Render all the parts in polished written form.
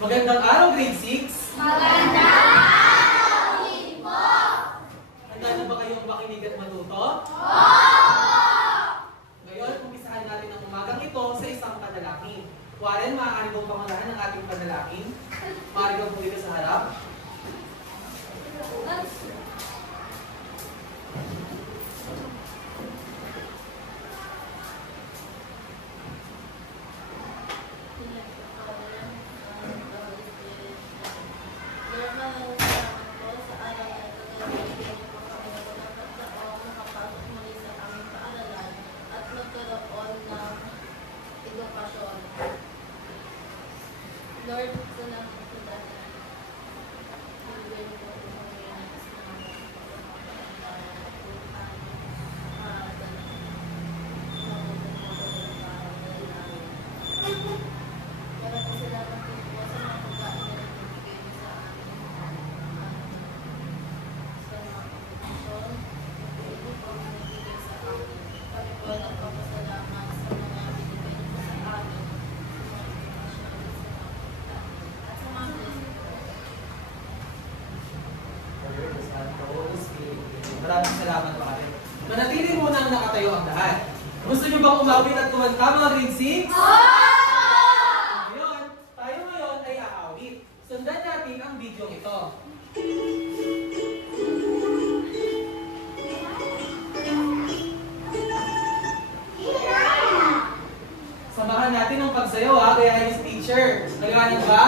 Magandang araw, grade 6. Magandang araw din po. Handa na ba kayong makinig at matuto? Oo! Ngayon, umpisahan natin ang umagang ito sa isang panalangin. Warren, maaari bang pangunahan ng ating panalangin? Maaari bang pumili sa harap? Lord, salamat po dahil Maraming salamat pa kayo. Manatili muna ang nakatayo ang lahat. Gusto niyo bang umawit at kumanta mga grade 6? Ngayon, tayo ngayon ay aawit. Sundan natin ang video ito. Samahan natin ang pagsayaw ha, kaya yung teacher. Nagawanan ba?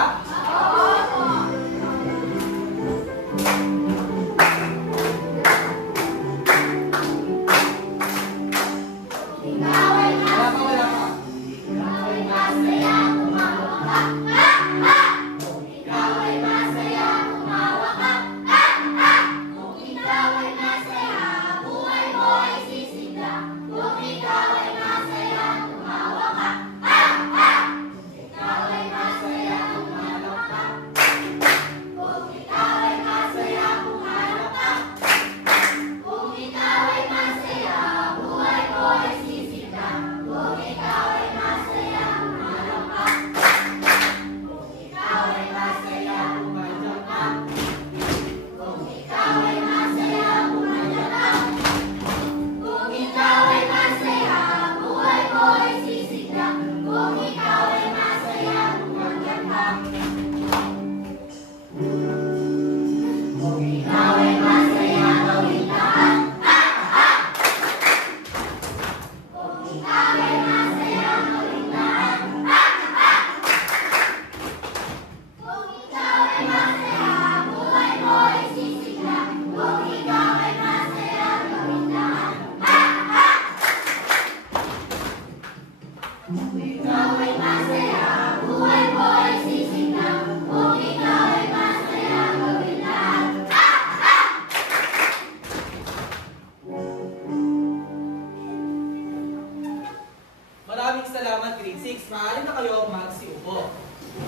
Maraming salamat, grade 6. Maaari na kayo magsiupo.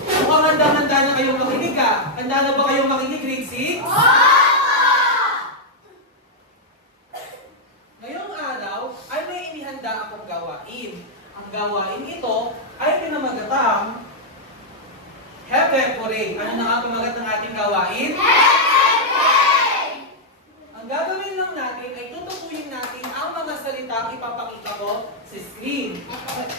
Mukhang handa-handa na kayong makinig ka. Handa na ba kayong makinig, grade 6? Ngayong araw ay may inihanda akong gawain. Ang gawain ito ay pinamagatang Hepe-Pore. Ano na ang pamagat ng ating gawain? Ang gagawin lang natin ay tutukuyin natin ang mga salitang ipapakita ko sa screen.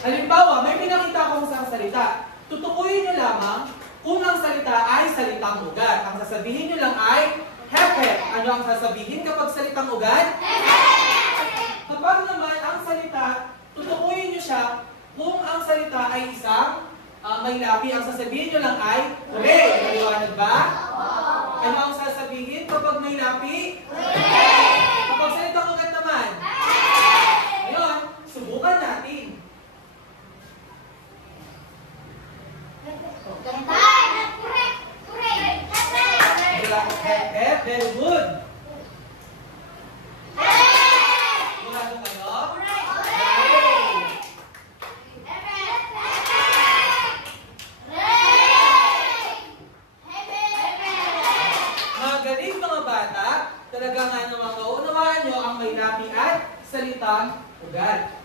Halimbawa, may pinakita akong isang salita. Tutukuyin nyo lamang kung ang salita ay salitang ugat. Ang sasabihin nyo lang ay hepe. Ano ang sasabihin kapag salitang ugat? Kapag naman ang salita, tutukuyin nyo siya kung ang salita ay isang may lapi. Ang sasabihin nyo lang ay hooray. Maliwanag ba? Ano ang sasabihin kapag may lapi? Kapag salitang ugat naman? Ngayon, subukan natin. Very good. Sigurado kayo? Magaling mga bata. Talaga nga naman kaunawaan nyo ang may lapi at salitang ugat.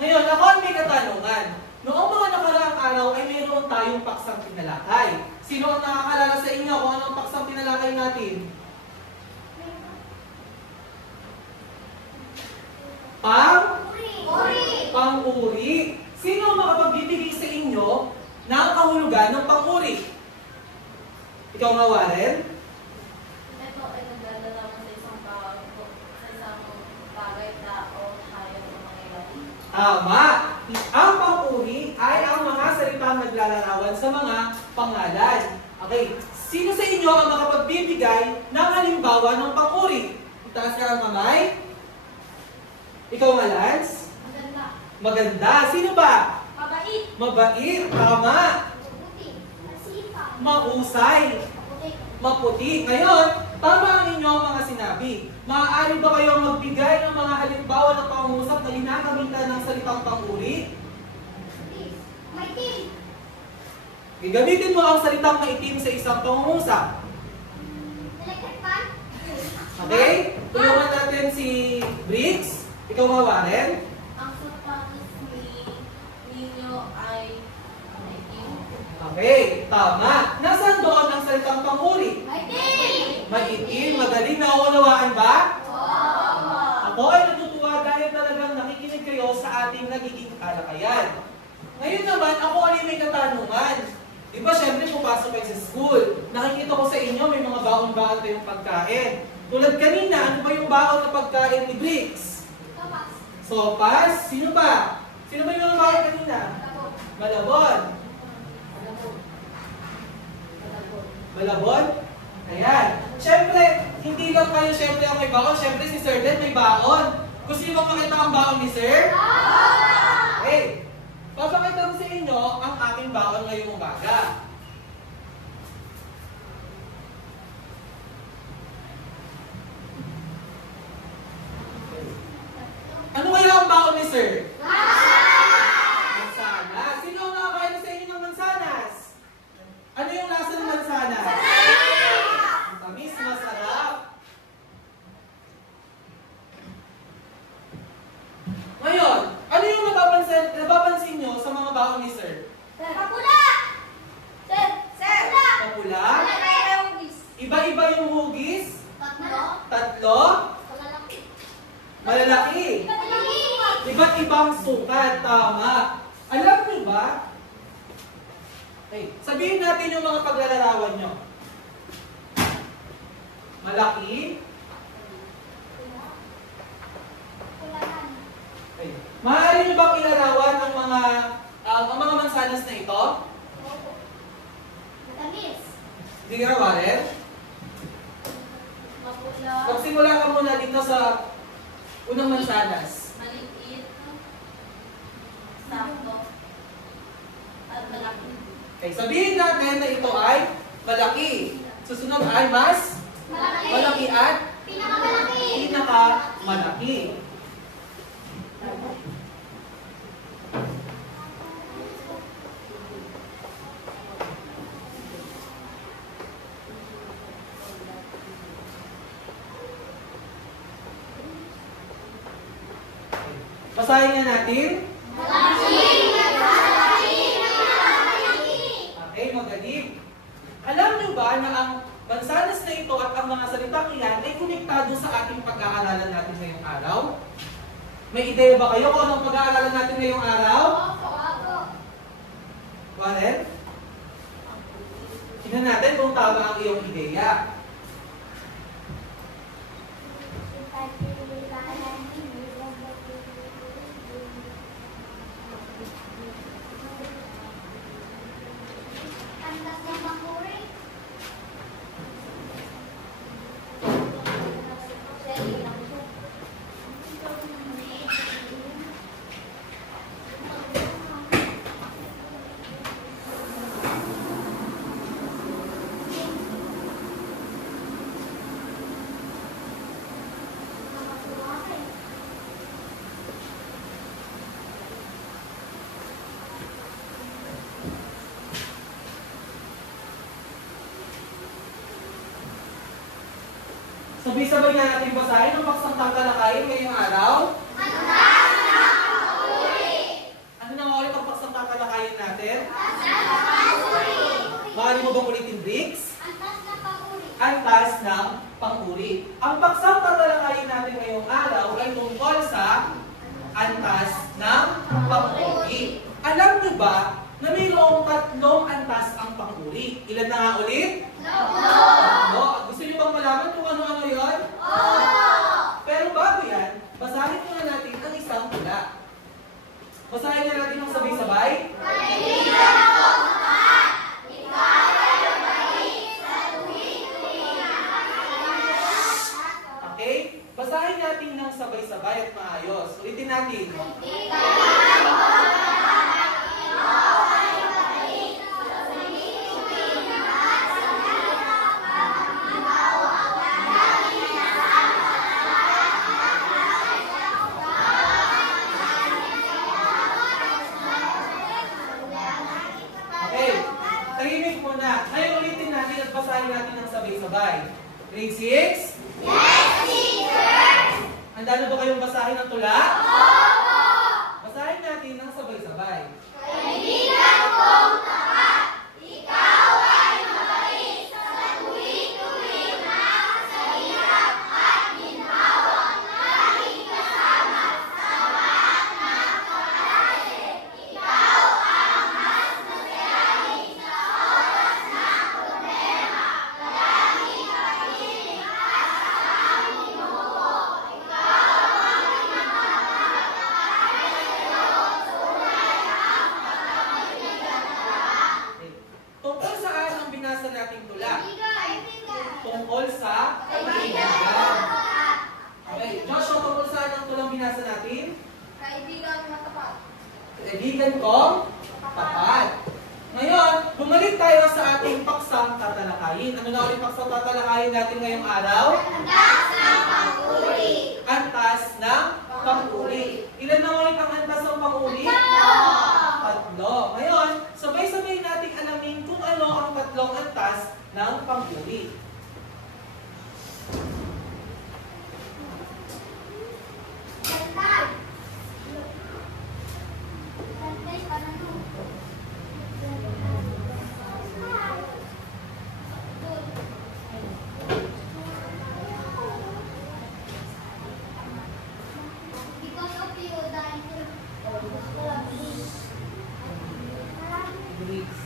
Ngayon, ako ang may katanungan. Noong mga nakaraang araw ay mayroon tayo tayong paksang tinalakay. Sino ang nakakalala sa inyo kung anong paksang tinalakay natin? Pang-uri. Sino ang makapagbibigay sa inyo ng kahulugan ng pang-uri? Ikaw nga, Warren? Ito ay naglalarawan sa isang bagay, tao, hayop o mangyayari. Tama! Ang pang-uri ay ang mga salitang naglalarawan sa mga pangalan. Okay, sino sa inyo ang makapagbibigay ng halimbawa ng pang-uri? Itaas ka ang kamay. Ikaw nga, Lance? Maganda. Maganda. Sino ba? Mabait. Mabait. Tama. Mabuti. Masipag. Mahusay. Maputi. Maputi. Ngayon, tama ang inyong mga sinabi. Maaari ba kayong magbigay ng mga halimbawa ng pangungusap na ginagamitan ng salitang pang-uri? Maitim. Gagamitin mo ang salitang maitim sa isang pangungusap. Electric. Okay? Tulungan natin si Briggs. Ikaw nga, Warren. Ang sapatos ninyo ay maitim. Okay, tama. Nasaan doon ang salitang pang-uri? Maitim. Maitim, magaling. Nauunawaan ba? Oo. Ako ay natutuwa dahil talagang nakikinig kayo sa ating nagiging talakayan. Ngayon naman, ako ay may katanungan. Di ba, syempre, pupasok kayo sa school. Nakikita ko sa inyo, may mga baon-baon kayong pagkain. Tulad kanina, ano ba yung baon na pagkain ni Briggs? Kapas. Sopas? Sino ba? Sino ba yung mga baon kanina? Malabon. Malabon? Ayan. Syempre, hindi lang kayo syempre ang may baon. Syempre, si Sir Den may baon. Gusto niyo bang makita ang baon ni Sir? Okay. Papakita ko sa inyo ang aking baon ngayong umaga. Ano kaya ang baon ni Sir? Mansanas. Sino ang nakakain sa inyo ng mansanas? Ano yung lasa ng mansanas? Matamis, masarap. Ngayon, ano yung napapansin nyo sa mga baon ni Sir? Kapula. Sir. Kapula? Malaki ang hugis. Iba-iba yung hugis? Tatlo. Tatlo? Malalaki. Malalaki. Iba't ibang sukat. Tama. Alam niyo ba? Okay. Sabihin natin yung mga paglalarawan nyo. Malaki. Okay. Maaari nyo bang ilarawan ang mga mansanas na ito? Matamis. Hindi nga, Warren. Mapula. Magsimula ka muna dito sa unang mansanas. Maliit. Sakto. At malaki. Okay, sabihin natin na ito ay malaki. Susunod ay mas malaki at Pinakamalaki. pinakamalaki. Basahin nga natin. Okay, magaling. Alam niyo ba na ang mansanas na ito at ang mga salitang iyan ay konektado sa ating pag-aaralan natin ngayong araw? May ideya ba kayo kung anong pag-aaralan natin ngayong araw? Warren? Tingnan natin kung tama ang iyong ideya. Sabay-sabay na natin basahin ang paksang tangkalakayin ngayong araw. Ano na nga ulit ang paksang tangkalakayin natin? bang ulitin, Briggs? Antas na panguri. Antas ng panguri. Ang paksang tatalakayin natin ngayong araw ay tungkol sa antas ng panguri. Alam niyo ba na mayroong 3 antas ang panguri? Ilan na nga ulit? No. Gusto niyo bang malaman kung ano-ano yun? Pero bago yan, basahin muna natin ang isang tula. Basahin na natin ng sabay-sabay. Kaibigan ako, tapat. Ikaw ay mabait sa tuwing-tuwing nakakalimutan. Okay? Basahin natin ng sabay-sabay at maayos. Ulitin natin. Kaibigan ako, tapat. Ikaw ay mabait sa tuwing-tuwing nakakalimutan. Ikaw ang laging kasama sa lahat ng klase. Okay. Tahimik muna. Ngayon ulitin natin at basahin natin ng sabay-sabay. Grade 6? Yes, teacher! Handa na ba kayong basahin ang tula? Opo! Basahin natin ng sabay-sabay. Kaibigan kong tapat, ikaw ay mabait sa tuwing-tuwing nakakasahirap at ginhawang laging kasama sa lahat ng kaklase. Ikaw ang mas masayahin sa oras ng problema. Palaging kahiling at saka minuho. Ikaw ang pinakamalakay seryoso tunay ang pagkakaibigan talaga. Okay. Tungkol saan ang binasa nating tula? Kaibigan! Tungkol sa Kaibigan ko kaibigan. tapat. Okay. Joshua, tungkol saan ang tulang binasa natin? Kaibigan matapat. Kaibigan kong tapat. Ngayon, bumalik tayo sa ating paksang tatalakayin. Ano na ulit paksang tatalakayin natin ngayong araw? Antas ng panguri. Antas ng panguri. Ilan na ulit ang antas ng panguri? 3. Ngayon, sabay-sabay natin alamin kung ano ang 3 antas ng panguri. Bantay. Bantay panalo. Because of you, Briggs.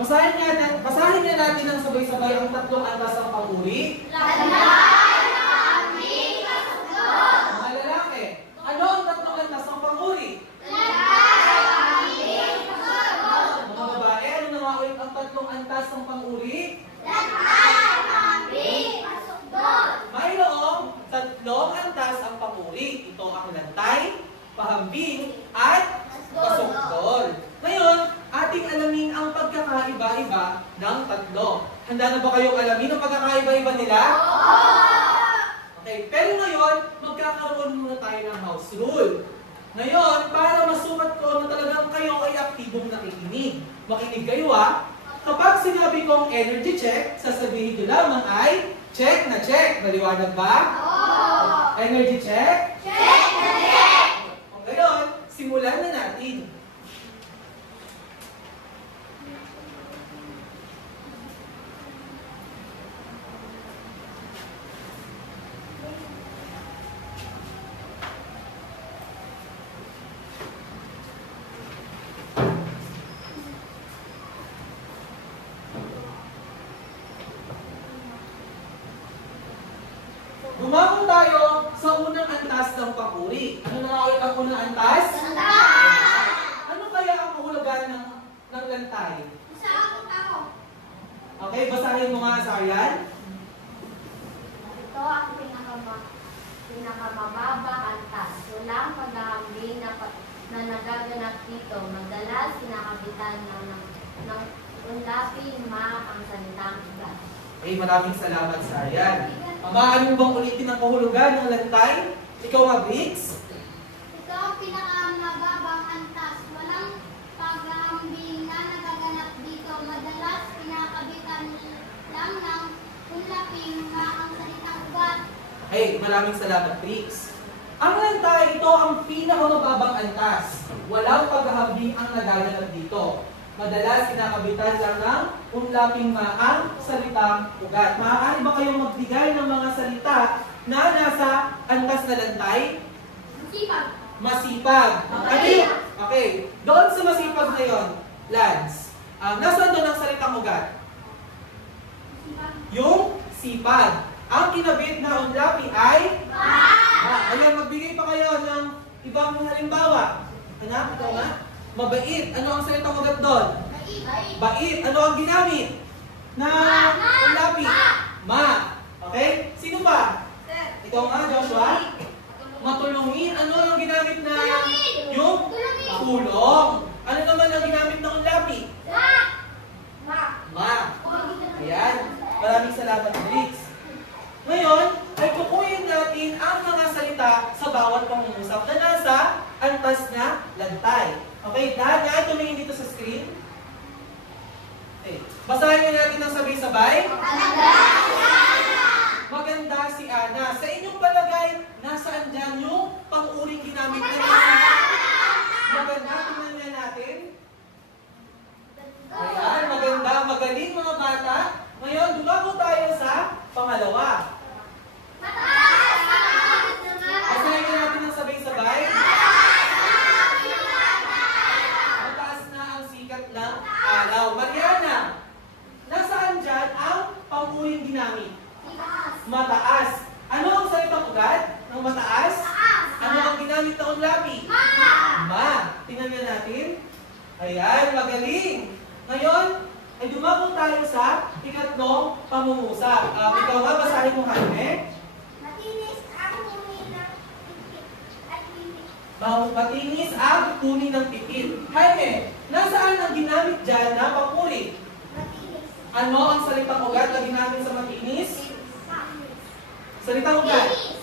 Basahin nga natin ng sabay-sabay ang 3 antas ng panguri. Landay na aming kasunod. Mga lalaki, ano ang 3 antas ng panguri? Landay na aming kasunod. Mga babae, ano na nga ulit ang 3 antas ng panguri? Landay na aming kasunod. Mayroong 3 antas ang panguri. Ito ang lantay, pahambing, at pasukdol. Ngayon, ating alamin ang pagkakaiba-iba ng 3. Handa na ba kayong alamin ang pagkakaiba-iba nila? Okay, pero ngayon, magkakaroon muna tayo ng house rule. Ngayon, para masukat ko na talagang kayo ay aktibong nakikinig. Makinig kayo ha. Kapag sinabi kong energy check, sasabihin ko lamang ay check na check. Maliwanag ba? Energy check? Check na check. O ngayon, simulan na natin. Gumamon tayo sa unang antas ng papuri. Ano na nga ulit ang unang antas? Ano kaya ang kahulugan ng lantay? Okay, basahin mo nga sa Aryan. Ito ang pinakamababang antas. Walang paghahambing na nagaganap dito. Madalas kinakabitan ng unlaping ang salitang iba. Okay, maraming salamat sa Aryan. Maaari mo bang ulitin ang kahulugan ng lantay? Ikaw nga, Briggs? Ito ang pinakamababang antas. Walang paghahambing na nagaganap dito. Madalas pinakabitan lang ng ulaping na ang salitang ugat. Hey, maraming salamat, Briggs. Ang lantay, ito ang pinakamababang antas. Walang paghahambing ang nagaganap dito. Madalas kinakabitan lang ng unlaping maang salitang ugat. Maaari ba kayong magbigay ng mga salita na nasa antas na lantay? Masipag. Masipag. Ano yun? Okay. Doon sa masipag na yun, Lance, nasaan doon ang salitang ugat? Masipag. Yung sipag. Ang kinabit na unlapi ay? Ayan, magbigay pa kayo ng ibang halimbawa. Anak, ikaw nga? Mabait. Ano ang salitang ugat doon? Bait. Ano ang ginamit? Na unlapi? Ma. Okay? Sino pa? Ikaw nga, Joshua? Matulungin. Ano ang ginamit na? Yung? Tulong. Ano naman ang ginamit na unlapi? Ma. Ayan. Maraming salamat, Briggs. Ngayon, ay tukuyin natin ang mga salita sa bawat pangungusap na nasa antas na lantay. Okay, Dana, tumingin dito sa screen. Okay. Basahin niyo natin ng sabay-sabay. Maganda si Ana. Sa inyong palagay, nasaan dyan yung pang-uring ginamit na nasa? Maganda, tingnan niya natin. Ayan, maganda, magaling mga bata. Ngayon, dumago tayo sa pangalawa. Basahin niyo natin ng sabay-sabay. Mataas na ang sikat ng araw. Mariana, nasaan dyan ang pang-uring ginamit? Mataas. Ano ang salitang ugat ng mataas? Ano ang ginamit na unlapi? Ma. Tingnan niyo natin. Ayan, magaling. Ngayon, ay dumago tayo sa ikatlong pangungusap. Ikaw nga, basahin mo, Jaime. Matinis ang huni ng pipit at linis. Matinis ang huni ng pipit. Jaime, nasaan ang ginamit dyan na panguri? Matinis. Ano ang salitang ugat na ginamit sa matinis? Matinis. Salitang ugat?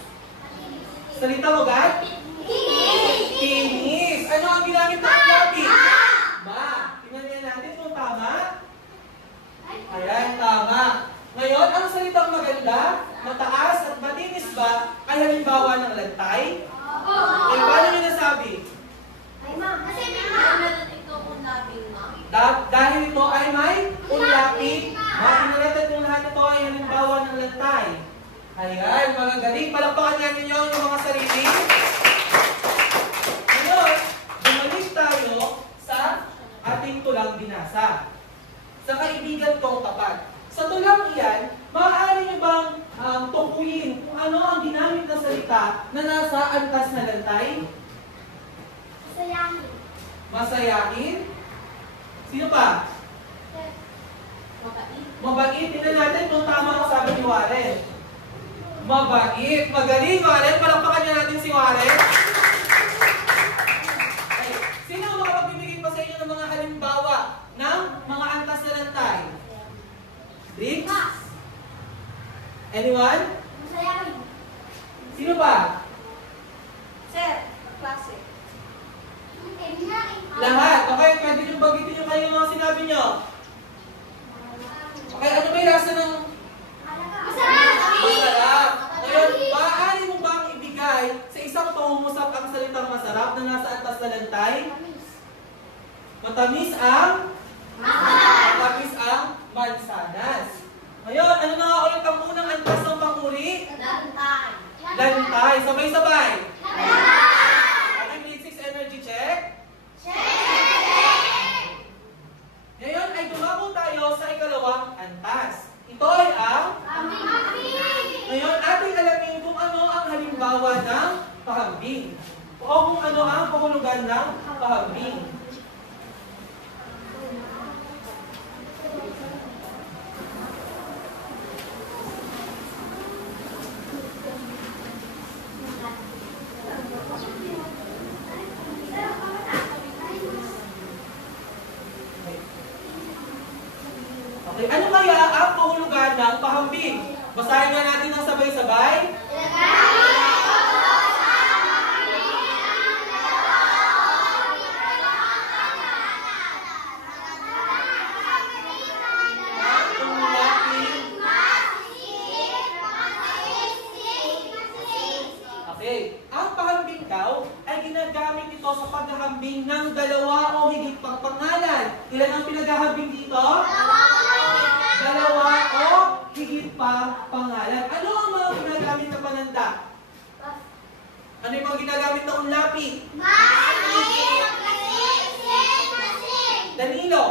Salitang ugat? Tinis. Ano ang ginamit na unlapi? Ma. Tingnan niya natin kung tama. Ayan, tama. Ngayon, ang salitang maganda, mataas at matinis ba ay halimbawa ng lantay? Eh, paano nyo nasabi? Dahil ito ay may unlapi. Makinalatat kung lahat ito ay halimbawa ng lantay. Ayan, mga galing. Palakpakan niya ninyo yung mga sarili. Ngayon, bumalik tayo sa ating tulang binasa. Sa kaibigan kong tapat. Sa tulang iyan, maaari niyo bang tukuyin kung ano ang ginamit na salita na nasa antas na lantay? Masayahin. Masayahin? Sino pa? Mabait. Tingnan natin kung tama ang sabi ni Warren. Mabait. Magaling, Warren. Palakpakan niya natin si Warren. Ay, sino ang makapagbibigay pa sa inyo ng mga halimbawa ng mga antas na lantay? Briggs? Anyone? Masayahin. Sino pa? Klase. Lahat. Okay, pwede nyo bagitin nyo kayo mga sinabi nyo. Okay, ano ba yung lasa ng masarap? Ngayon, maaari mo bang ibigay sa isang pangungusap ang salitang masarap na nasa antas na lantay? Matamis ang? Matamis ang mansanas. Ngayon, ano na nga ulit ang unang antas ng panguri? Lantay. Sabay-sabay. Okay, grade 6 energy check. Ngayon ay dumago tayo sa ikalawang antas. Ito ay ang? Ngayon, ating alamin kung ano ang halimbawa ng pahambing. O kung ano ang kahulugan ng pahambing. Okay, ano kaya ang kahulugan ng pahambing? pahambing. Basahin nga natin ng sabay-sabay. Okay. Ang pahambing daw ay ginagamit ito sa paghahambing ng dalawa o higit pang pangalan. Ilan ang pinaghahambing dito? Dalawa o higit pa pangalan. Ano ang mga ginagamit na pananda? Ano yung mga ginagamit na unlapi? Danilo,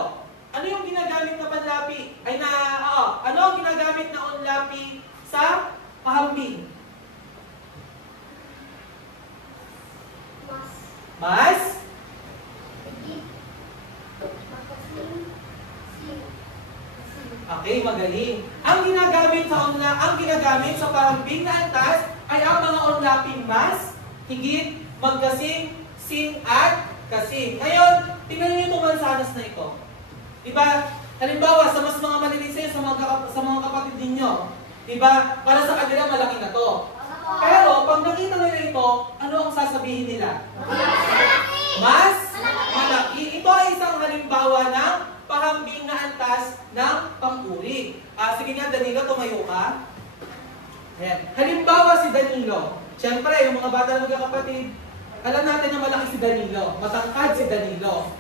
ano yung ginagamit na panlapi? Ano ang ginagamit na unlapi sa pahambing? Mas? Okay, magaling. Ang ginagamit sa pahambing na antas ay ang mga unlaping mas, higit, magkasing, sing, at kasing. Ngayon, tingnan niyo itong mansanas na ito. Diba? Halimbawa, sa mas mga maliliit sa'yo, sa mga kapatid ninyo, diba? Para sa kanila, malaki na to. Pero, pag nakita nila ito, ano ang sasabihin nila? Mas malaki. Ito ay isang halimbawa ng pahambing na antas ng panguri. Sige nga, Danilo, tumayo ka. Ayan. Halimbawa si Danilo. Siyempre, yung mga bata na magkakapatid, alam natin na malaki si Danilo. Matangkad si Danilo.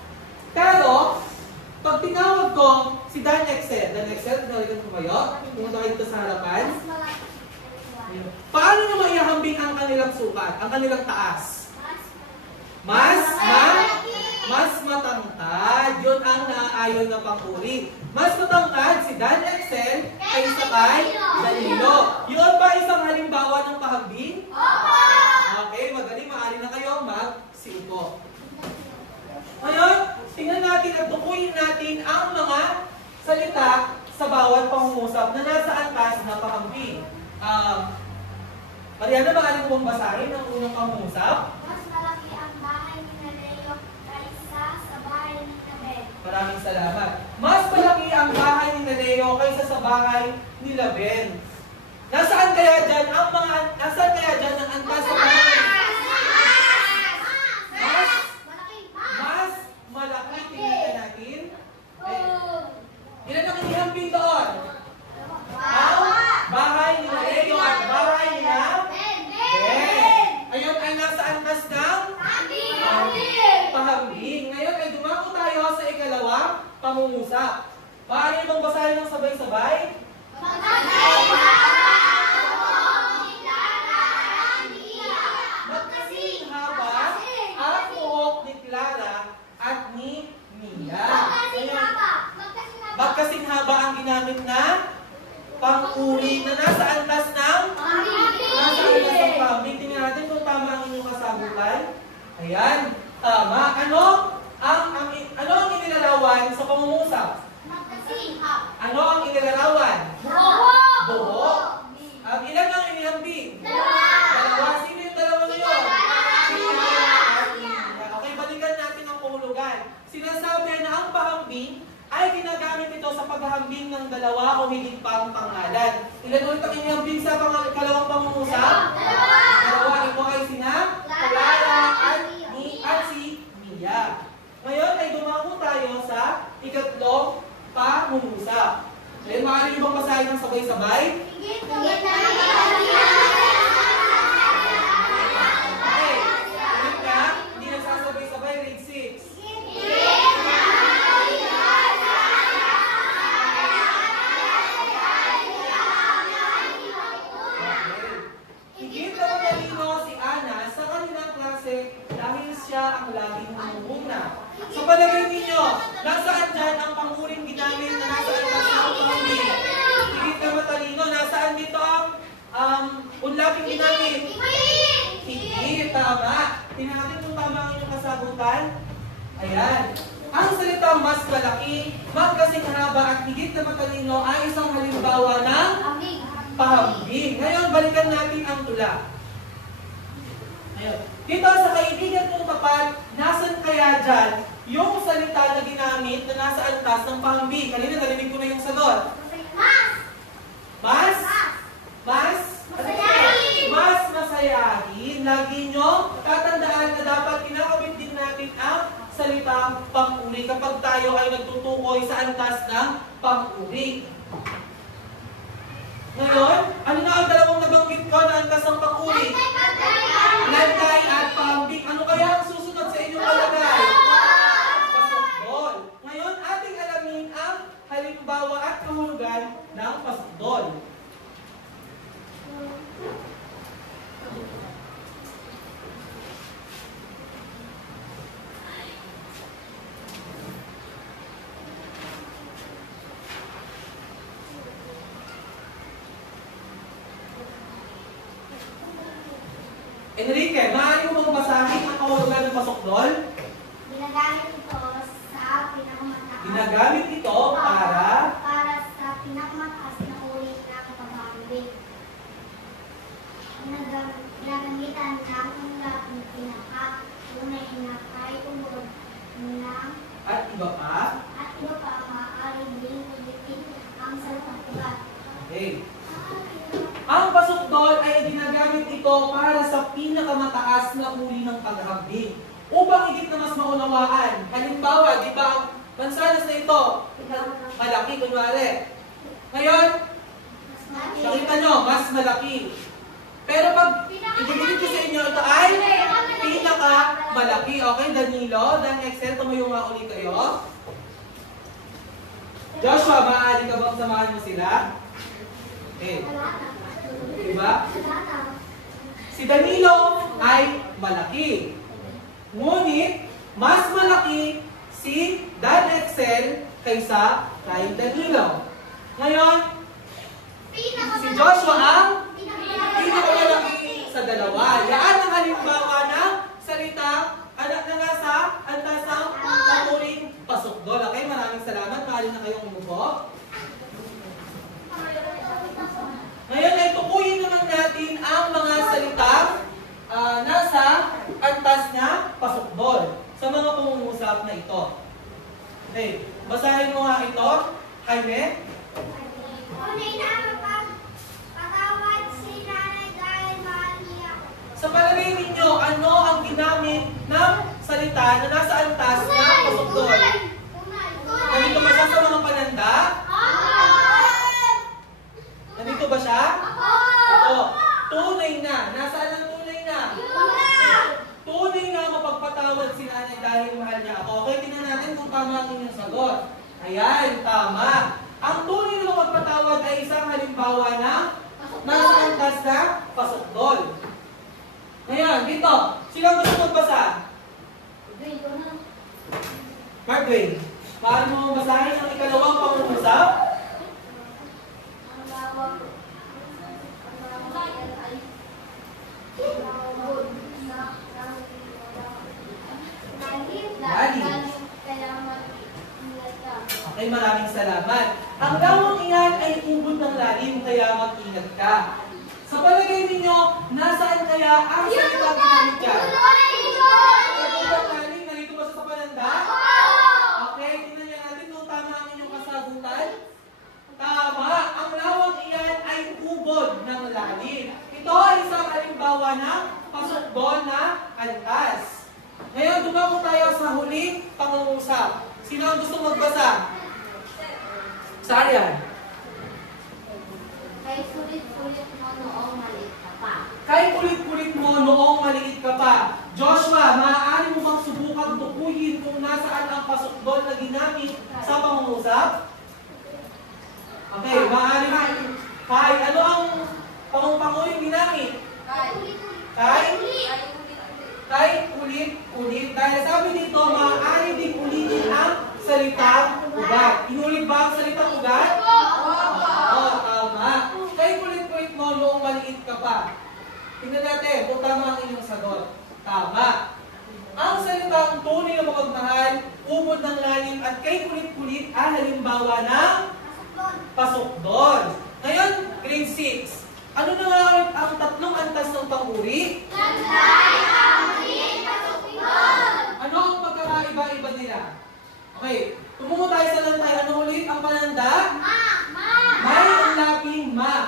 Pero, pag tinawag ko si Dan Excel, tinawag ka tumayo, pumunta kayo dito sa harapan. Paano nyo maihahambing ang kanilang sukat, ang kanilang taas? Mas matangkad. Yun ang naaayon na panguri. Mas matangkad si Dan Excel kaysa kay Danilo. Yun ba isang halimbawa ng pahambing? Okay, magaling. Maaari na kayo magsiupo. Ngayon, tingnan natin at tukuyin natin ang mga salita sa bawat pangungusap na nasa antas na pahambing. Mariana, maaari mo bang basahin ang unang pangungusap? Mas malaki ang bahay ni Leo kaysa sa bahay ni Label. Maraming salamat. Mas malaki ang bahay ni Leo kaysa sa bahay ni Label. Nasaan kaya dyan ang antas sa bahay? Mas malaki. Tingnan natin. Ilan ang inihambing doon? Bahay ni Leo at bahay ni Ben. Ayun ay nasa antas ng pahambing. Ngayon ay dumako tayo sa ikalawang pangungusap. Maaari bang basahin ng sabay-sabay? Magkasing haba ang buhok ni Clara at ni Mia. Magkasing haba ang ginamit na pang-uri na nasa antas ng pahambing. Tingnan natin kung tama ang inyong kasagutan. Ayan, tama. Ano ang inilarawan sa pangungusap? Ano ang inilarawan? Buhok. Ilan ang inihambing? Dalawa. Sino yung dalawa na yun? Okay, balikan natin ang pahulugan. Sinasabi na ang pahambing ay ginagamit ito sa paghahambing ng dalawa o higit pang pangalan. Ilan ulit ang inihambing sa kalawang pangungusap? Dalawa. Ito ay sina Clara at si Mia. Ngayon ay dumako tayo sa ikatlong pangungusap. Ngayon, maaari niyo bang basahin ng sabay-sabay? Okay. Ulit na, hindi nagsasabay-sabay, grade 6. Higit na matalino si Ana sa kanilang klase dahil siya ang laging namumuna. Sa palagay ninyo, nasaan dyan ang panguring ginamit na nasa antas ng pahambing? Higit na matalino, nasaan dito ang unlaping ginamit? Higit, tama. Tingnan natin kung tama ang inyong kasagutan. Ayan. Ang salitang mas malaki, magkasing haba at higit na matalino ay isang halimbawa ng pahambing. Ngayon, balikan natin ang tula. Ngayon, dito sa kaibigan kong tapat, nasan kaya dyan yung salita na ginamit na nasa antas ng pahambing? Kanina narinig ko na yung sagot. Mas? Masayahin. Mas masayahin. Lagi nyo tatandaan na dapat kinakabit din natin ang salitang pang-uri kapag tayo ay nagtutukoy sa antas ng pang-uri. Ngayon, ano na ang dalawang nabanggit ko na antas ng pang-uri? Lantay at pambing. Ano kaya ang susunod sa inyong kalagay? Pasukdol. Ngayon, ating alamin ang halimbawa at kahulugan ng pasukdol. Enrique, maaari mo bang basahin ang kahulugan ng pasukdol? Ginagamit ito sa pinakamataas. Ginagamit ito para sa pinakamataas na uri ng pag-aambing. Ginagamitan ng ulat ng pinaka-tunay na kaiubod ng at iba pa. at iba pa maaari din ulitin ang salitang ugat. Okay. Ang pasukdol ay ginagamit ito para sa pinakamataas na uri ng pag-aambing. Upang higit na mas maunawaan. Halimbawa, di ba ang mansanas na ito? Malaki, kunwari. Ngayon, nakita nyo, mas malaki. Pero pag i-delete ko sa inyo, ito ay pinaka-malaki. Okay, Danilo, Dan Excel, tumayo nga ulit kayo. Joshua, maaari ka bang samahan mo sila? Okay. Diba? Si Danilo ay malaki. Ngunit, mas malaki si Dan Excel kaysa kay Danilo. Ngayon, si Joshua ang pinakamalaki sa dalawa. Yan ang halimbawa ng salita anak na nasa antas ng pamuring pasukdol. Okay, maraming salamat. Maaari na kayong umupo. Ngayon ay tukuyin naman natin ang mga salitang nasa antas na pasukdol sa mga pangungusap na ito. Okay, basahin mo nga ito, Jaime. Tunay na mapagpatawad si nanay dahil mahal niya. Sa palagay ninyo, ano ang ginamit ng salita na nasa antas na pasukdol? Nandito ba siya sa mga pananda? Nandito ba siya? Ito. Tunay na. Nasaan ang tunay na? Tunay na mapagpatawad si nanay dahil mahal niya ako. Okay, tingnan natin kung tama ang inyong sagot. Ayan, tama. Ang tunay na mapagpatawad ay isang halimbawa na nasa antas na pasukdol. Ngayon, dito. Sino ang gusto magbasa? Mark Dwayne. Paano mo basahin ang ikalawang pangungusap? Okay, maraming salamat. Ang gawang iyan ay ubod ng lalim, kaya mag-ingat ka. Sa palagay ninyo, nasaan kaya ang salita ginamit dyan? Sa ubod ng lalim, narito ba sa pananda? Okay, tingnan niya natin kung tama ang inyong kasagutan. Tama, ang lawang iyan ay ubod ng lalim. Ito ay isang halimbawa ng pasukdol na antas. Ngayon, dumako tayo sa huling pangungusap. Sino ang gusto magbasa? Sarian. Kay sulit-sulit mo noong maliit ka pa. Kay kulit-kulit mo noong maliit ka pa. Joshua, maaari mo bang subukang tukuyin kung nasaan ang pasukdol na ginamit sa pangungusap? Okay, maaari mo. Kay, ano ang pangunguling ginamit? Kay ulit-ulit. Dahil sabi dito, maaari din ulitin ang salitang ugat. Inulit ba ang salitang ugat? Oo, tama. Kay kulit-kulit mo noong maliit ka pa. Tingnan natin kung tama ang inyong sagot. Tama. Ang salitang tunay na mapagmahal, ubod ng lalim at kay kulit-kulit ay halimbawa ng pasukdol. Ngayon, grade 6. Ano na nga ang tatlong antas ng pang-uri? Ano ang pagkakaiba-iba nila? Okay, tumungo tayo sa lantay. Ano ulit ang pananda? May ang laping ma.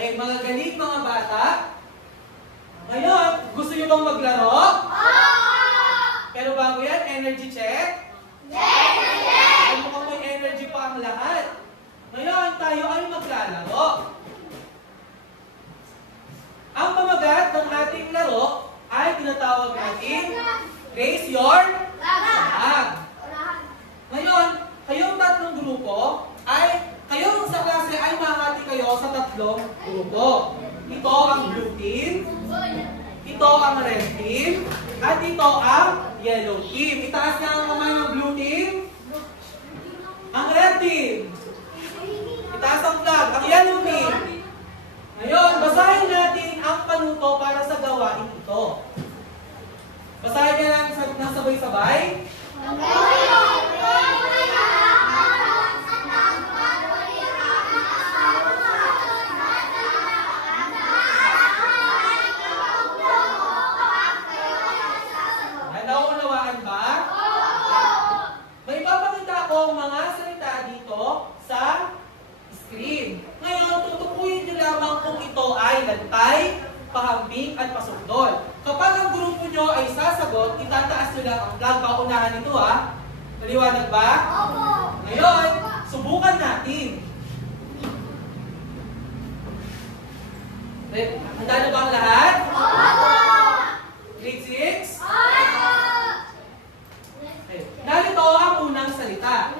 Okay, mga galing mga bata. Ngayon, gusto nyo bang maglaro? Pero bago yan, energy check? Yes! Mukhang may energy pa ang lahat. Ngayon, tayo ay maglalaro. Ang pamagat ng ating laro ay tinatawag natin Raise Your Flag. Ngayon, kayong tatlong grupo ay, kayong sa klase ay mahati kayo sa tatlong grupo. Ito ang blue team, ito ang red team, at ito ang yellow team. Itaas niya ang kamay ng blue team. Ang red team. Itaas ang flag. Ang yellow team. Ngayon, basahin natin ang panuto para sa gawain ito. Basahin niya natin ng sabay-sabay. Naunawaan ba? May papakita akong mga salita dito sa screen. Ngayon, tutukuyin niyo lamang kung ito ay lantay, pahambing, at pasukdol. Kapag ang grupo nyo ay sasagot, itataas nyo lang ang flag. Paunahan ito ha. Maliwanag ba? Ngayon, subukan natin. Handa na ba ang lahat? Grade 6? Narito ang unang salita.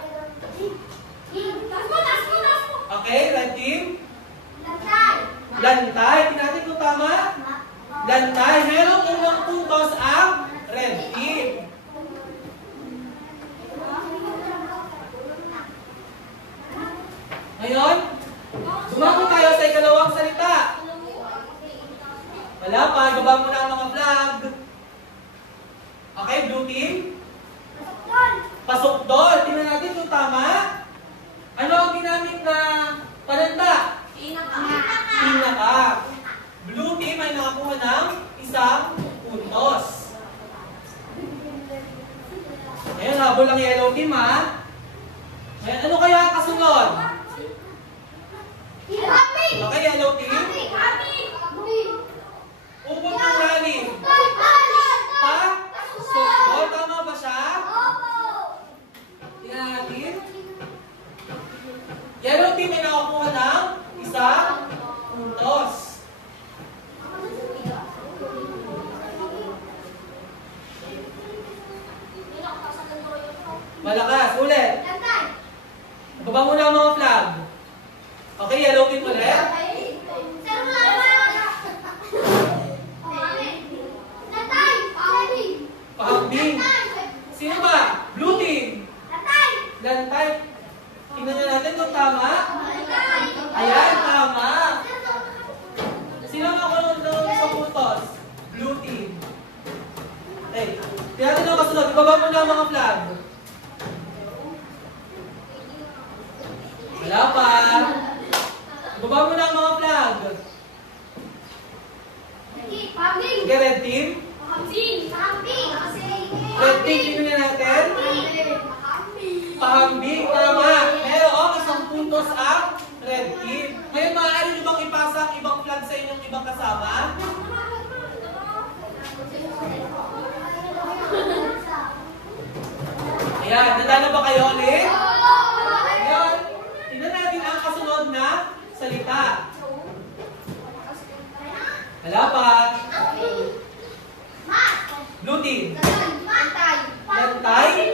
Okay, red team? Lantay. Tingnan natin kung tama. Lantay. Merong unang puntos ang red team. Ngayon, sumako tayo sa ikalawang salita. Wala pa. Ibaba mo na ang mga flag. Okay, blue team? Pasukdol. Tingnan natin kung tama. Ano ang ginamit na pananda? Pinaka. Blue team ay nakakuha ng isang puntos. Ngayon, habol ang yellow team ha. Ngayon, ano kaya ang kasunod? Okay, yellow team? Ubod ng lalim. Pasukdol. Tama ba siya? Tingnan natin. Yellow team ay nakakuha ng isang puntos. Malakas. Ulit. Baba mo na ang mga flag. Okay, yellow team ulit. Pahambing. Sino ba? Blue team. Lantay. Tingnan na natin kung tama. Ayan, tama. Sino nakakulong ng isang puntos? Blue team. Okay. Tingnan natin ang kasunod. Ibaba mo na ang mga flag. Wala pa. Ibaba mo na ang mga flag. Okay, red team. Red team, tingnan natin. Pahambing, tama. Merong isang puntos ang red team. Ngayon, maaari nyo bang ipasa ang ibang flag sa inyong ibang kasama? Ayan, nanda na ba kayo ulit? Ngayon, tingnan natin ang kasunod na salita. Wala pa. Blue team. Lantay.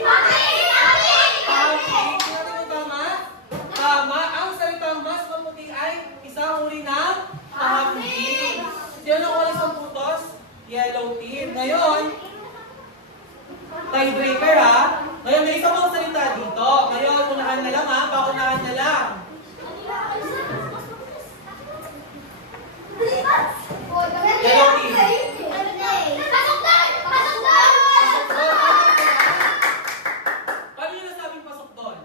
Tama, ang salitang mas maputi ay isang uri ng pahambing. Sino ang ulit ang puntos? Yellow team. Ngayon, tiebreaker ha. Ngayon, may isang mga salita dito. Ngayon, unahan na lang ha. Paunahan na lang. Yellow team. Paano nyo nasabing pasok doon?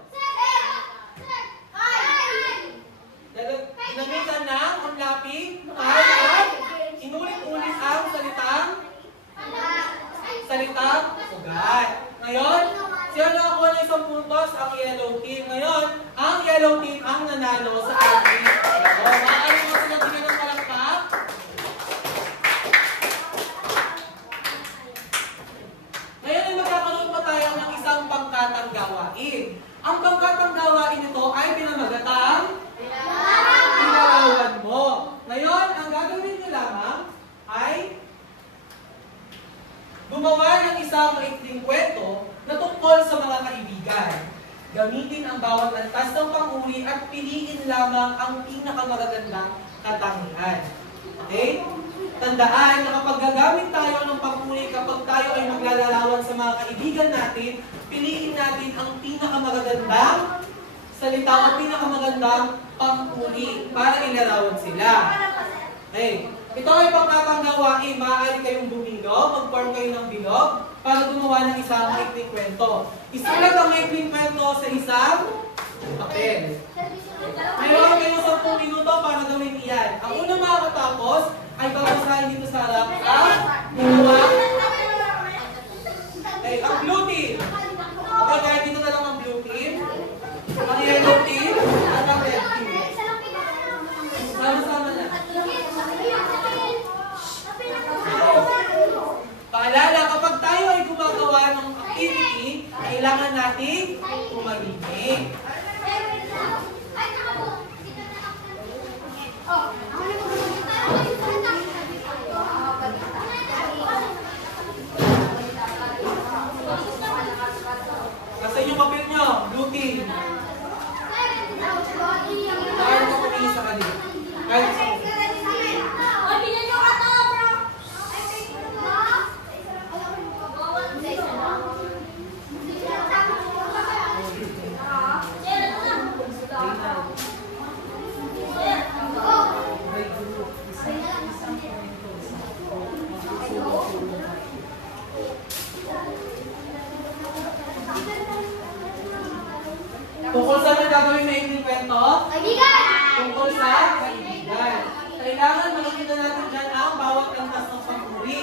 Ginamitan ng unlapi, at inulit-ulit ang salitang ugat. Ngayon, Gumawa ng isang maikling kwento na tungkol sa mga kaibigan. Gamitin ang bawat antas ng panguri at piliin lamang ang pinakamagagandang katangian. Okay? Tandaan na kapag gagamit tayo ng panguri, kapag tayo ay maglalarawan sa mga kaibigan natin, piliin natin ang pinakamagagandang salita o pinakamagandang panguri para ilarawan sila. Okay. Ito ay pangkakanggawain, maaari kayong bumilog, mag-form kayo ng bilog para gumawa ng isang maikling kwento. Isulat ang maikling kwento sa isang papel. Mayroon kayong 10 minuto para gawin iyan. Ang unang makakatapos ay babasahin dito sa harap ang gumawa. Okay, ang blue team. Okay, kaya dito na lang ang blue team, ang yellow team, at ang red team. Sama-sama na. Paalala, kapag tayo ay gumagawa ng activity, kailangan natin umahimik. Nasa inyong papel nyo, blue team. Kaya mo kumingin sa kanila. Kaya sa kanila. Tungkol sa mga gagawin na inyong kwento? Tungkol sa kaibigan. Kailangan makikita natin dyan ang bawat kantas ng panguri.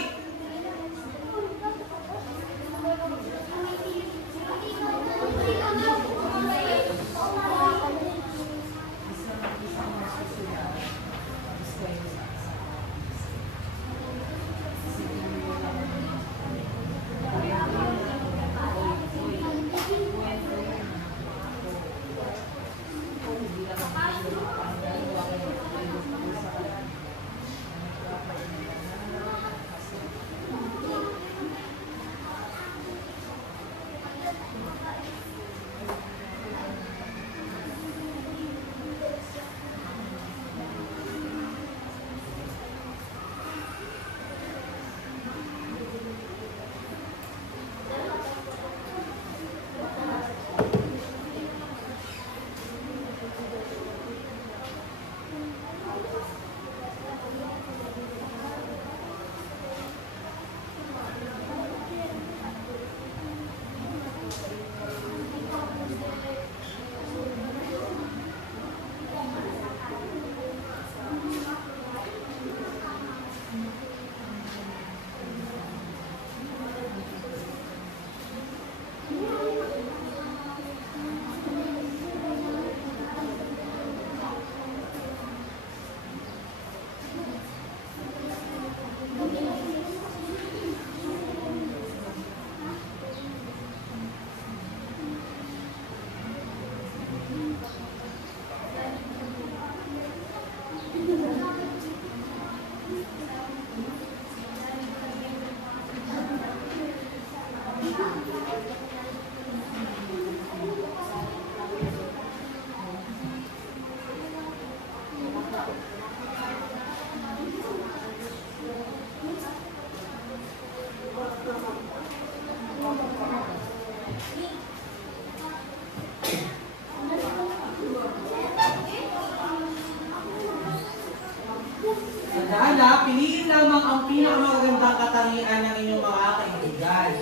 Tandaan, piliin lamang ang pinakamagandang katangian ng inyong mga kaibigan.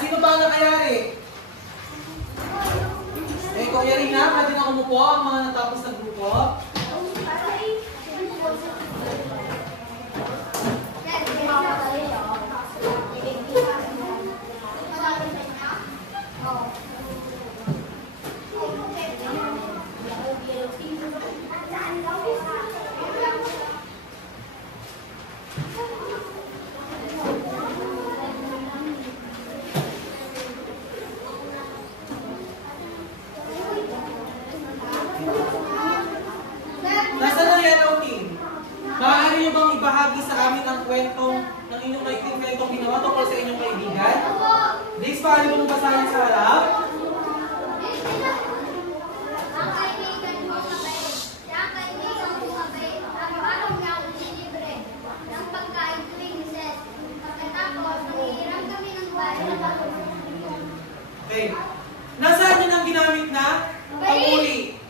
Sino ba ang nakayari? Kung yari na, pwede na umupo ang mga natapos na grupo. Grace, paano mo nung basahin sa harap? Ang kaibigan mo mabait. Ang kaibigan mo mabait. Araw-araw niya ako nilibre ng pagkain tuwing Recess. Pagkatapos, nangihiram kami ng bayan. Okay. Nasaan yun ang ginamit na panguli?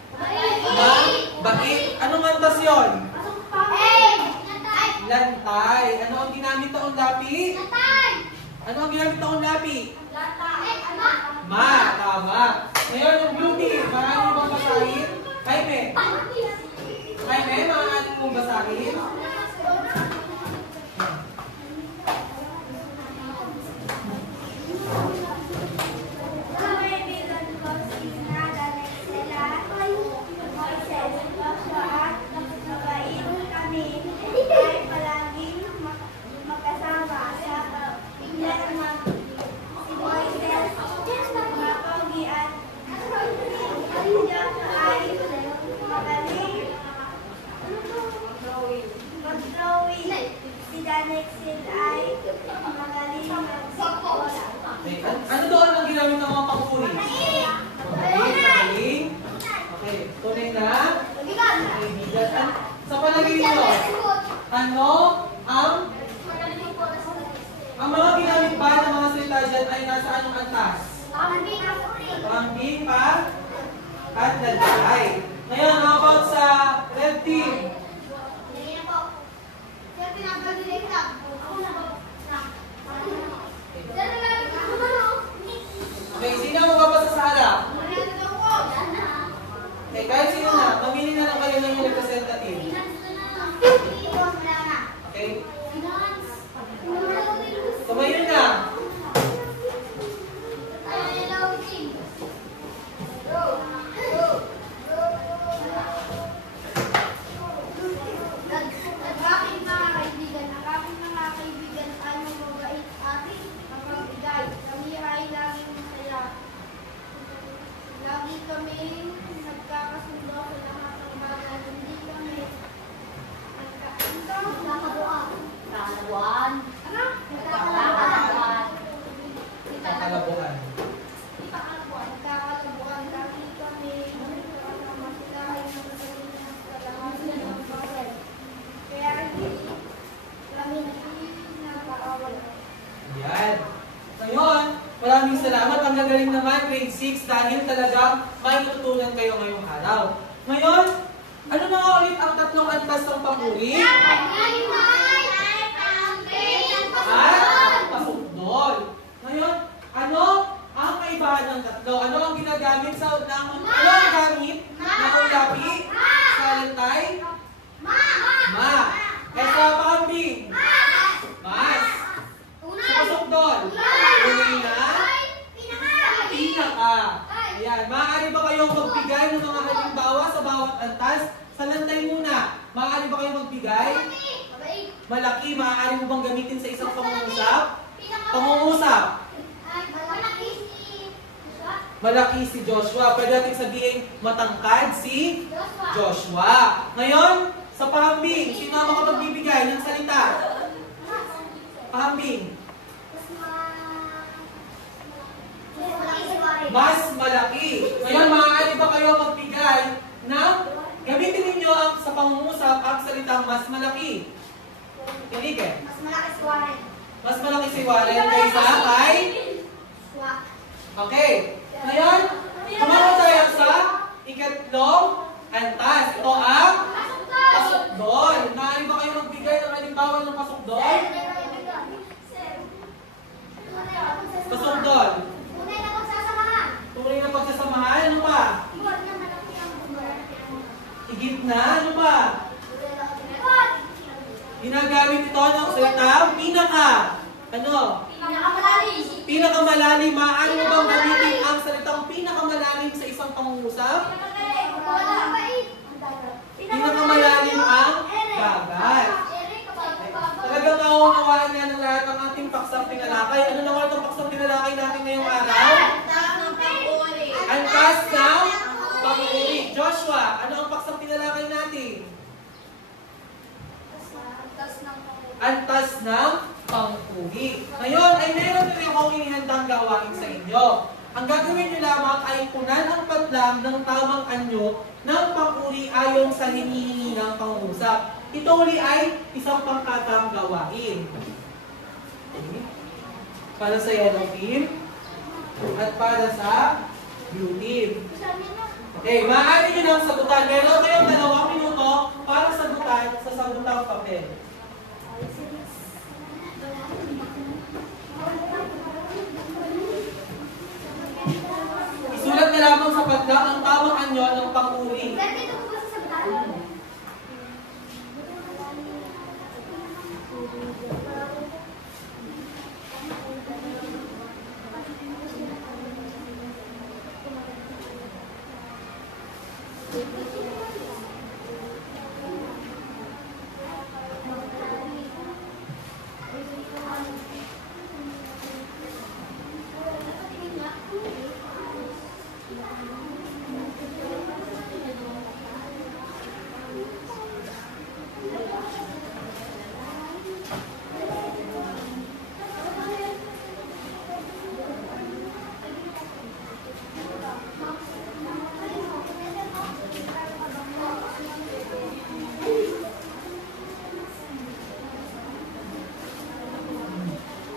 Bakit? Anong antas yun? Lantay. Ano ang ginamit na unlapi? Ano ang ginamit na unlapi? Ma. Tama. Ngayon, yung blue tea, maaari mo bang basahin? Jaime, maaari mong basahin? Okay. Ano doon ang ginamit ng mga pangpuri? Magaling. Okay. Tunay na. Kaibigan. Sa palagay nyo, ano ang mga ginamit ba ng mga salita dyan ay nasa anong antas? Pambing pa at lantay. Ngayon, how about sa red team? Okay, sino ang magbabasa sa harap? Okay, kahit sino na, mamili na lang kayo ng yung representative. Okay? Tumayo na. Lagi kami nagkakasundo sa lahat ng bagay. Hindi kami nagkakalabuan. Kalabuan. Ano? Kalabuan. Kakalabuan. Nagkakalabuan. Lagi kami nagkakasama sila ay nagkakasin sa lahat ng bagay. Kaya hindi kami nag-aawal. Yan. Ngayon, maraming salamat. Ang gagaling naman, grade 6, dahil talagang may natutunan kayo ngayong araw. Ngayon, ano na nga ulit ang tatlong antas ng panguri? At pasukdol. Ngayon, ano ang kaibahan ng tatlo? Ano ang ginagamit sa ano ang gamit na ulapi sa lantay? Ma. Eh sa pambing? Mas. Sa pasukdol? Tunay na? Pinaka. Ayan. Maaari ba kayong magbigay ng mga halimbawa sa bawat antas? Sa lantay muna. Maaari ba kayong magbigay? Malaki. Maaari mo bang gamitin sa isang pangungusap? Pangungusap. Malaki si Joshua. Pwede natin sabihin matangkad si Joshua. Ngayon, sa pahambing, sino ang makapagbibigay ng salita? Pahambing. Mas malaki. Ngayon, maaari ba kayo magbigay ng gamitin ninyo ang sa pangungusap ang salitang mas malaki? Enrique? Mas malaki si Warren. Mas malaki si Warren kaysa kay? Okay. Ngayon, tumawa tayo sa ikatlong antas. Ito ang pasukdol. Maaari ba kayo magbigay ng halimbawa ng pasukdol? Pasukdol. Tunay na pagsasamahan. Ano pa? Higit na. Ano pa? Ginagamit ito ng salitang pinaka. Ano? Pinakamalalim. Maaari mo bang gamitin ang salitang pinakamalalim sa isang pangungusap? Pinakamalalim ang dagat. Talagang nauunawaan niya ng lahat ng ating paksang tinalakay. Ano naman itong paksang tinalakay natin ngayong araw? Antas ng panguri. Joshua, ano ang paksang tinalakay natin? Antas ng pang-uwi. Ngayon ay meron din akong inihandang gawain sa inyo. Ang gagawin nyo lamang ay punan ang patlang ng tamang anyo ng pang-uri ayon sa hinihingi ng pangungusap. Ito uli ay isang pangkatang gawain. Okay. Para sa yellow team at para sa blue team. Okay, maaari nyo nang sagutan. Meron kayong 2 minuto para sagutan sa sagutang papel. Isulat na lamang sa patlang ang tamang anyo ng pang-uri.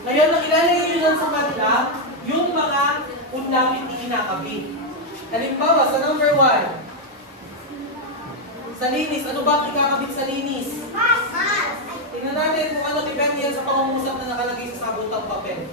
Ngayon, ang ilalagay nyo lang sa patlang, yung mga unlapit ikinakabit. Halimbawa, sa number 1, sa linis, ano ba ang ikakabit sa linis? Tingnan natin kung ano depende yan sa pangungusap na nakalagay sa sagutang papel.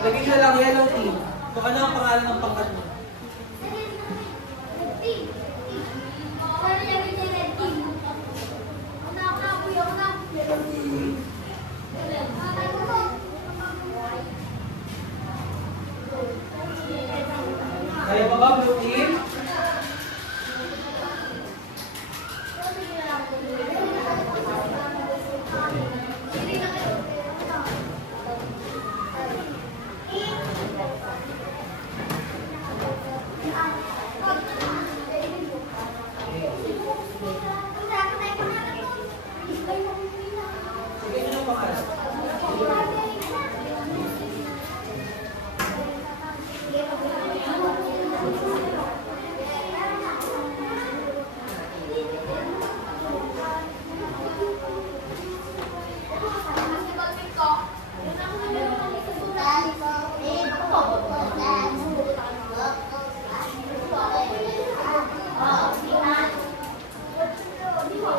Lagay na lang yellow team. Kung ano ang pangalan ng pangkat mo. Kaya pa ba, blue team? Sige, ano ang pangalan?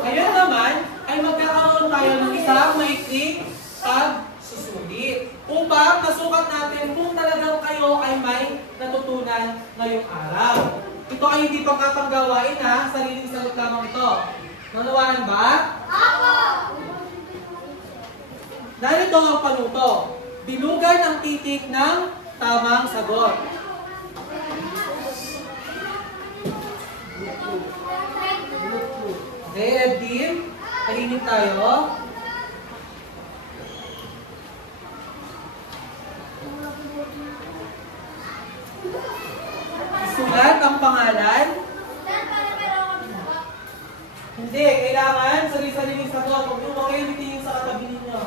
Ngayon naman ay magkakaroon tayo ng isang maikling pagsusulit upang masukat natin kung talagang kayo ay may natutunan ngayong araw. Ito ay hindi pangkapanggawain ha, sariling sagot lamang ito. Nanuwanan ba? Apo! Narito ang panuto. Bilugan ang titik ng tamang sagot. Okay, red team, tahimik tayo. Isulat ang pangalan. Hindi, kailangan sarili-sariling sagot. Huwag nyo kayo bitingin sa katabi ninyo.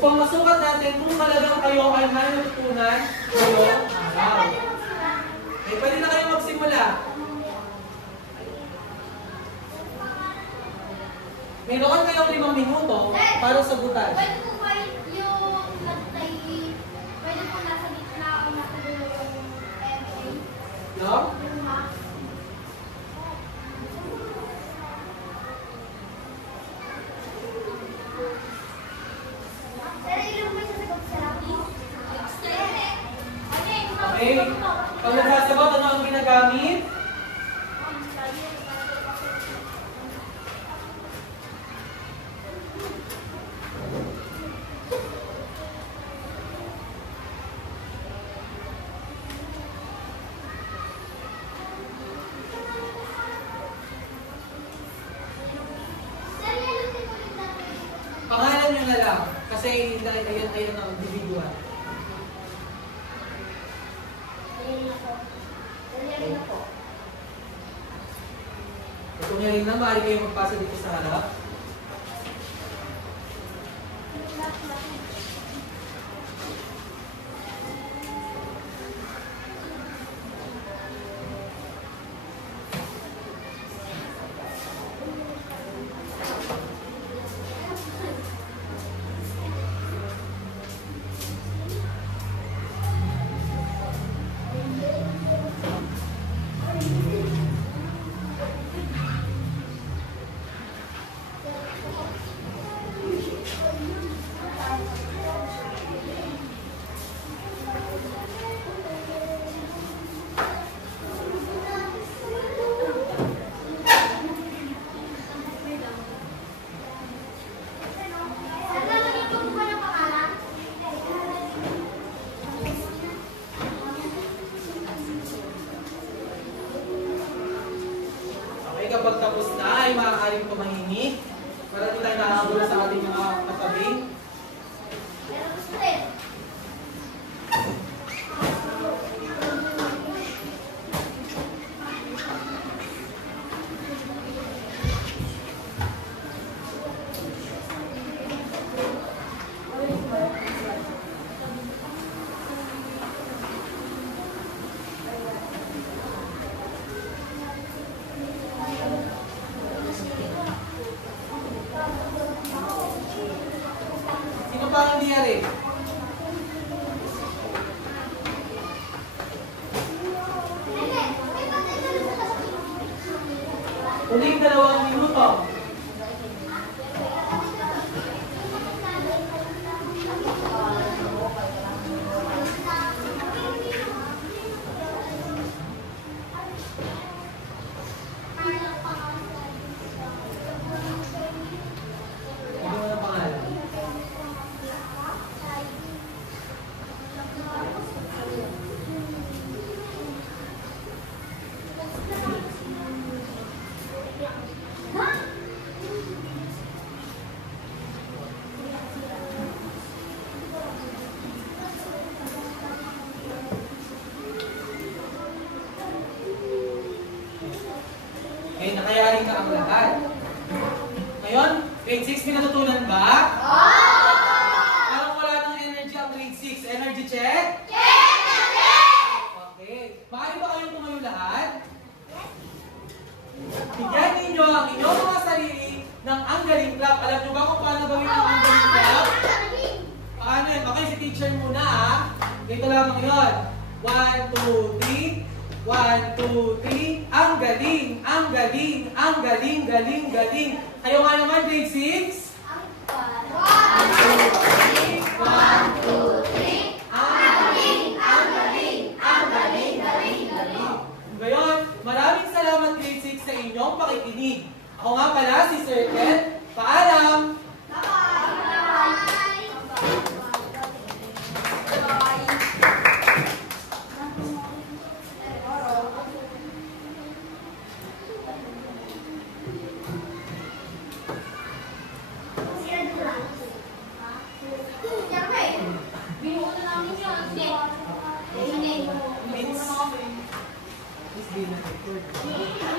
Upang masukat natin kung talagang kayo ay may natutunan ngayong araw. Eh, pwede na kayo magsimula. Mayroon kayong 5 minuto para sagutan. Pwede po ba yung pwede po nasa gitna o nasa dulo yung MA? No? Okay. Pag nagsasagot, ano ang ginagamit? sila ay individual. Kung yan na, maaari kayo magpasa dito sa harap. Kapag tapos na ay maaaring tumahimik para di tayo nahabol sa ating mga katabi. Sino pa ang nangyari? Uling 2 minuto. Ano mo na pangalan? Okay, nakayaring ka ang lahat. Ngayon, grade 6, may natutunan ba? Parang wala ng energy ang grade 6. Energy check? Okay. Maaari ba kayong tumayo lahat? Bigyan ninyo ang inyong mga sarili ng anggaling clap. Alam nyo ba kung paano gawin ang anggaling clap? Paano yun? Okay, si teacher muna ah. Dito lamang yun. 1, 2, 3. 1, 2, 3. Ang galing! Ang galing! Ang galing! Galing! Galing! Kayo nga naman, grade 6? 1, 2, 3. Ang galing! Ang galing! Ang galing! Galing! Galing! Ngayon, maraming salamat grade 6 sa inyong pakikinig. Ako nga pala si Sir Ken. Paalam! It's been a record.